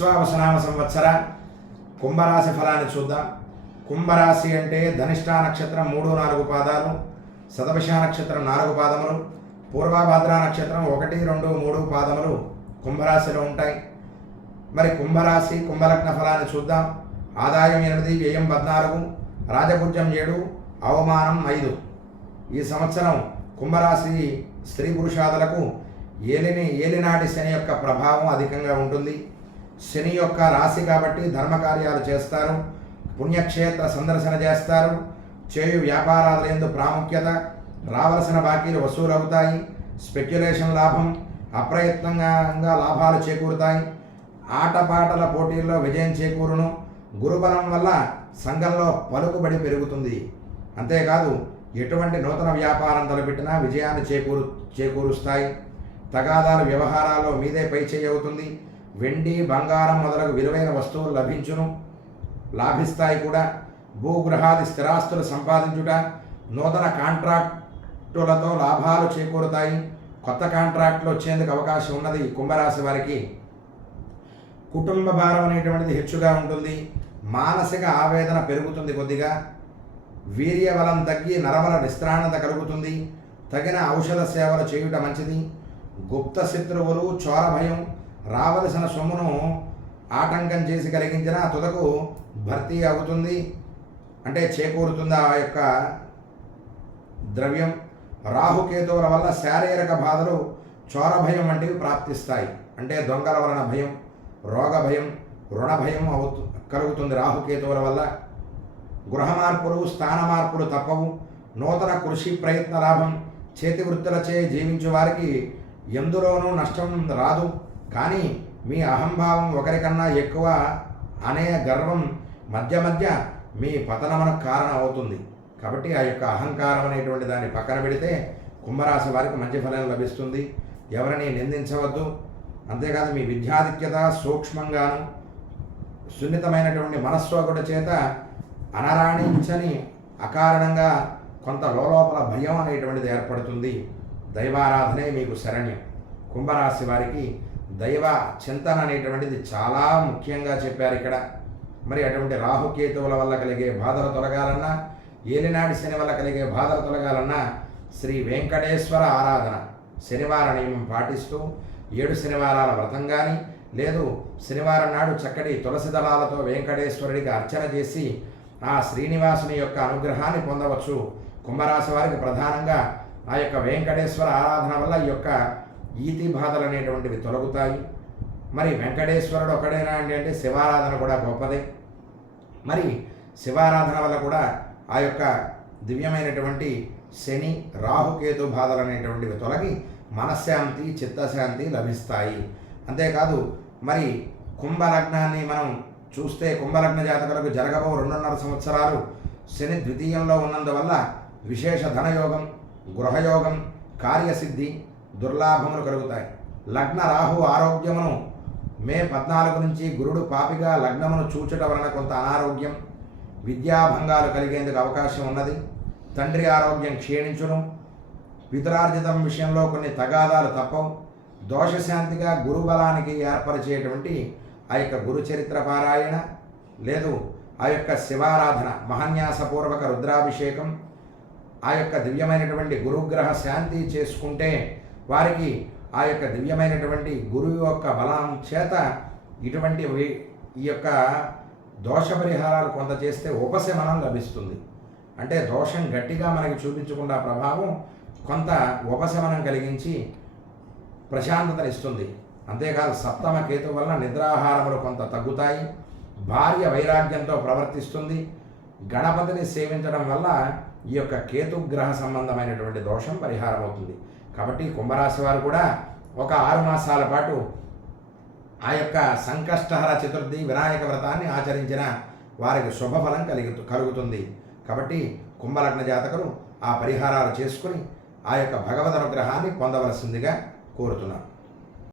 విశ్వావసనామ సంవత్సర కుంభరాశి ఫలాన్ని చూద్దాం. కుంభరాశి అంటే ధనిష్ట నక్షత్రం 3-4 పాదాలు, శతభిష నక్షత్రం 4 పాదములు, పూర్వభద్ర నక్షత్రం 1, 2, 3 పాదములు కుంభరాశిలో ఉంటాయి. మరి కుంభరాశి కుంభలగ్న ఫలాన్ని చూద్దాం. ఆదాయం 8, వ్యయం 14, రాజపూజ్యం 7, అవమానం 5. ఈ సంవత్సరం కుంభరాశి స్త్రీ పురుషాదులకు ఏలినాటి శని యొక్క ప్రభావం అధికంగా ఉంటుంది. శని యొక్క రాశి కాబట్టి ధర్మకార్యాలు చేస్తారు, పుణ్యక్షేత్ర సందర్శన చేస్తారు, చేయు వ్యాపారాలందు ప్రాముఖ్యత, రావలసిన బాకీలు వసూలవుతాయి, స్పెక్యులేషన్ లాభం, అప్రయత్నంగా లాభాలు చేకూరుతాయి, ఆటపాటల పోటీల్లో విజయం చేకూరును. గురుబలం వల్ల సంఘంలో పలుకుబడి పెరుగుతుంది. అంతేకాదు ఎటువంటి నూతన వ్యాపారం తలపెట్టినా విజయాన్ని చేకూరుస్తాయి. తగాదాలు వ్యవహారాల్లో మీదే పైచేయి అవుతుంది. వెండి బంగారం మొదలగు విలువైన వస్తువులు లాభిస్తాయి కూడా. భూగృహాది స్థిరాస్తులు సంపాదించుట, నూతన కాంట్రాక్టులతో లాభాలు చేకూరుతాయి. కొత్త కాంట్రాక్టులు వచ్చేందుకు అవకాశం ఉన్నది. కుంభరాశి వారికి కుటుంబ భారం అనేటువంటిది హెచ్చుగా ఉంటుంది. మానసిక ఆవేదన పెరుగుతుంది కొద్దిగా. వీర్యబలం తగ్గి నరబల విశ్రాంత కలుగుతుంది. తగిన ఔషధ సేవలు చేయుట మంచిది. గుప్త శత్రువులు, చోర భయం, రావలసిన సొమ్మును ఆటంకం చేసి కలిగించిన తుదకు భర్తీ అవుతుంది, అంటే చేకూరుతుంది ఆ యొక్క ద్రవ్యం. రాహుకేతువుల వల్ల శారీరక బాధలు, చోర భయం వంటివి ప్రాప్తిస్తాయి. అంటే దొంగల వలన భయం, రోగ భయం, రుణ భయం కలుగుతుంది రాహుకేతువుల వల్ల. గృహ మార్పులు, స్థాన మార్పులు తప్పవు. నూతన కృషి ప్రయత్న లాభం. చేతి వృత్తులచే జీవించే వారికి ఎందులోనూ నష్టం రాదు. కానీ మీ అహంభావం ఒకరికన్నా ఎక్కువ అనే గర్వం మధ్య మీ పతనమునకు కారణం అవుతుంది. కాబట్టి ఆ యొక్క అహంకారం అనేటువంటి దాన్ని పక్కన పెడితే కుంభరాశి వారికి మంచి ఫలం లభిస్తుంది. ఎవరిని నిందించవద్దు. అంతేకాదు మీ విద్యాధిక్యత సూక్ష్మంగాను సున్నితమైనటువంటి మనస్సోగుట చేత అనరాణించని అకారణంగా కొంత లోపల భయం అనేటువంటిది ఏర్పడుతుంది. దైవారాధనే మీకు శరణ్యం. కుంభరాశి వారికి దైవ చింతన అనేటువంటిది చాలా ముఖ్యంగా చెప్పారు ఇక్కడ. మరి అటువంటి రాహుకేతువుల వల్ల కలిగే బాధలు తొలగాలన్నా, ఏలినాటి శని వల్ల కలిగే బాధలు తొలగాలన్నా శ్రీ వెంకటేశ్వర ఆరాధన శనివార నియమం పాటిస్తూ 7 శనివారాల వ్రతం కానీ, లేదు శనివారం నాడు చక్కటి తులసి దళాలతో వెంకటేశ్వరుడికి అర్చన చేసి ఆ శ్రీనివాసుని యొక్క అనుగ్రహాన్ని పొందవచ్చు. కుంభరాశి వారికి ప్రధానంగా ఆ యొక్క వెంకటేశ్వర ఆరాధన వల్ల ఈ యొక్క ఈతి బాధలు అనేటువంటివి తొలగుతాయి. మరి వెంకటేశ్వరుడు ఒకడేనా అంటే శివారాధన కూడా గొప్పదే. మరి శివారాధన వల్ల కూడా ఆ యొక్క దివ్యమైనటువంటి శని రాహుకేతు బాధలు అనేటువంటివి తొలగి మనశ్శాంతి, చిత్తశాంతి లభిస్తాయి. అంతేకాదు మరి కుంభలగ్నాన్ని మనం చూస్తే కుంభలగ్న జాతకులకు జరగబో 2.5 సంవత్సరాలు శని ద్వితీయంలో ఉన్నందువల్ల విశేష ధనయోగం, గృహయోగం, కార్యసిద్ధి, దుర్లాభములు కలుగుతాయి. లగ్న రాహు ఆరోగ్యమును మే 14 నుంచి గురుడు పాపిగా లగ్నమును చూచుట వలన కొంత అనారోగ్యం, విద్యాభంగాలు కలిగేందుకు అవకాశం ఉన్నది. తండ్రి ఆరోగ్యం క్షీణించును. పితరార్జితం విషయంలో కొన్ని తగాదాలు తప్పవు. దోషశాంతిగా గురుబలానికి ఏర్పరిచేటువంటి ఆ యొక్క గురు చరిత్ర పారాయణ, లేదు ఆ యొక్క శివారాధన, మహాన్యాసపూర్వక రుద్రాభిషేకం, ఆ యొక్క దివ్యమైనటువంటి గురుగ్రహ శాంతి చేసుకుంటే వారికి ఆ యొక్క దివ్యమైనటువంటి గురువు యొక్క బలం చేత ఇటువంటి ఈ యొక్క దోష పరిహారాలు కొంత చేస్తే ఉపశమనం లభిస్తుంది. అంటే దోషం గట్టిగా మనకి చూపించకుండా ప్రభావం కొంత ఉపశమనం కలిగించి ప్రశాంతతనిస్తుంది. అంతేకాదు సప్తమ కేతు వలన నిద్రాహారములు కొంత తగ్గుతాయి. భార్య వైరాగ్యంతో ప్రవర్తిస్తుంది. గణపతిని సేవించడం వల్ల ఈ యొక్క కేతుగ్రహ సంబంధమైనటువంటి దోషం పరిహారం అవుతుంది. కాబట్టి కుంభరాశి వారు కూడా ఒక 6 మాసాల పాటు ఆ యొక్క సంకష్టహర చతుర్థి వినాయక వ్రతాన్ని ఆచరించిన వారికి శుభఫలం కలుగుతుంది. కాబట్టి కుంభలగ్న జాతకులు ఆ పరిహారాలు చేసుకుని ఆ యొక్క భగవద్ అనుగ్రహాన్ని పొందవలసిందిగా కోరుతున్నాను.